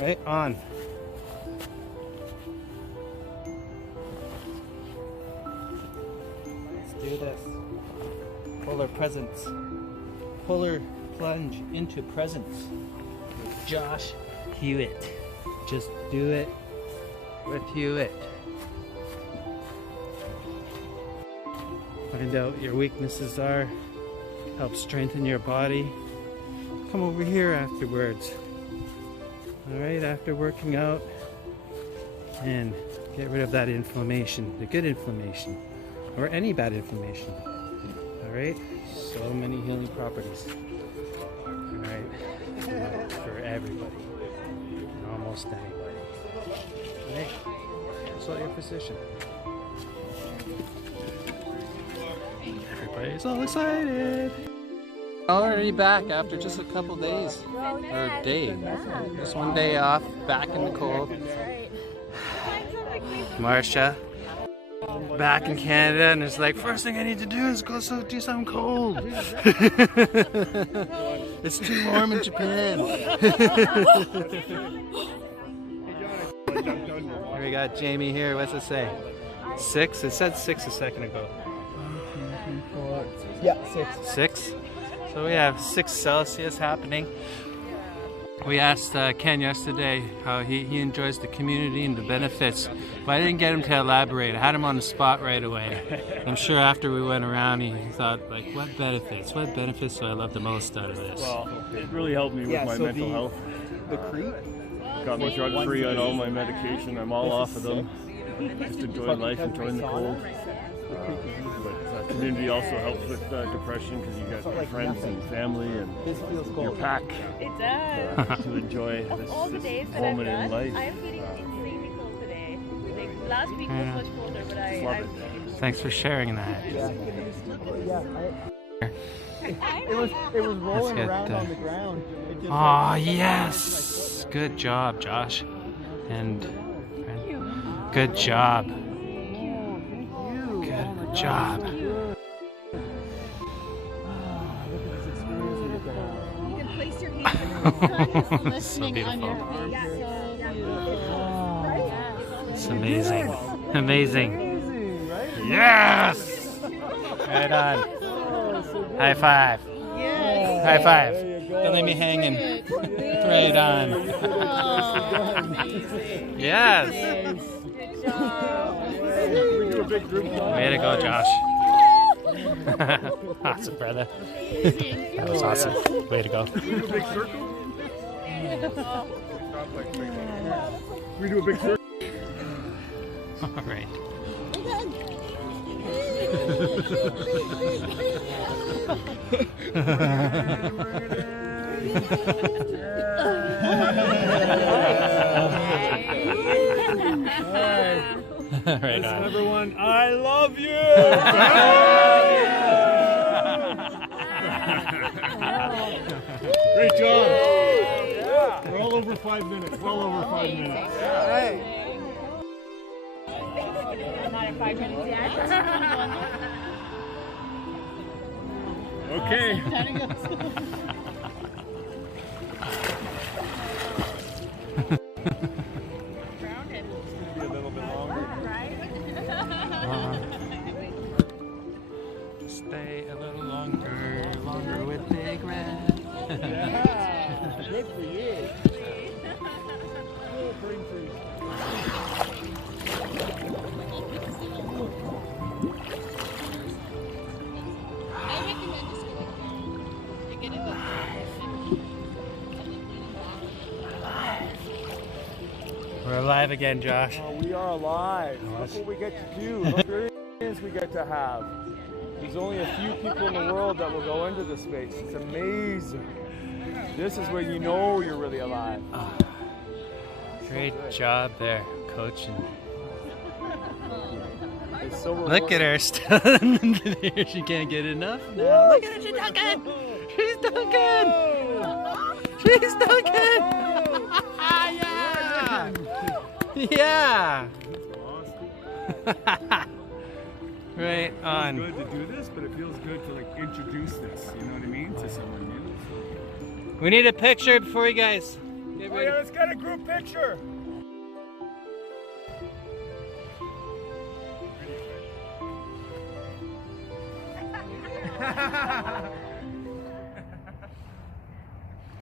Right on. Let's do this. Polar presence. Polar plunge into presence with Josh Hewitt. Just do it with Hewitt. Find out what your weaknesses are. Help strengthen your body. Come over here afterwards. Alright, after working out. And get rid of that inflammation, the good inflammation, or any bad inflammation. Alright, so many healing properties. Alright, for everybody, and almost anybody. Alright, consult your physician. Everybody's all excited. Already back after just a couple days, or a day, just one day off, back in the cold. Marsha, back in Canada, and it's like, first thing I need to do is go do something cold. It's too warm in Japan. Here we got Jamie here, what's it say? 6? It said 6 a second ago. Yeah, 6. 6? So we have 6 Celsius happening. We asked Ken yesterday how he enjoys the community and the benefits, but I didn't get him to elaborate. I had him on the spot right away. I'm sure after we went around, he thought, like, what benefits do I love the most out of this? Well, it really helped me with my mental health. The creep? Got me drug-free on all my medication. I'm all off of them. Just enjoying life, enjoying the cold. But community also helps with depression because you got your friends and family and your pack It does. to enjoy Of all the days this that I've moment in done, life. I'm feeling extremely cold today. Like, last week was much colder, but I Thanks for sharing that. It was rolling around on the ground. Oh, yes! Good job, Josh. And good job. Good job. You can place your hands So beautiful. It's amazing. Amazing. Yes! Right on. High five. High five. Don't leave me hanging. Right on. Yes. Way to go, Josh. Awesome, brother. That was awesome. Way to go. We do a big circle. All right. Right on. Everyone, I love you! Great job! Yeah. We're all over 5 minutes. Well over 5 minutes. not at 5 minutes yet. Okay. Be a little bit longer. Stay a little longer with Big Red. Yeah, good for you. We're alive again, Josh. Oh, we are alive. That's what we get to do. Look at the experience we get to have. There's only a few people in the world that will go into this space. It's amazing. This is where you know you're really alive. Great job there, coaching. It's so Look at her still there. She can't get enough now. Look at her, she's dunking. She's dunking. She's dunking. Yeah. Yeah. Right It feels on. good to do this, but it feels good to like introduce this, you know what I mean, to someone new. We need a picture before you guys get Oh ready. yeah, let's get a group picture.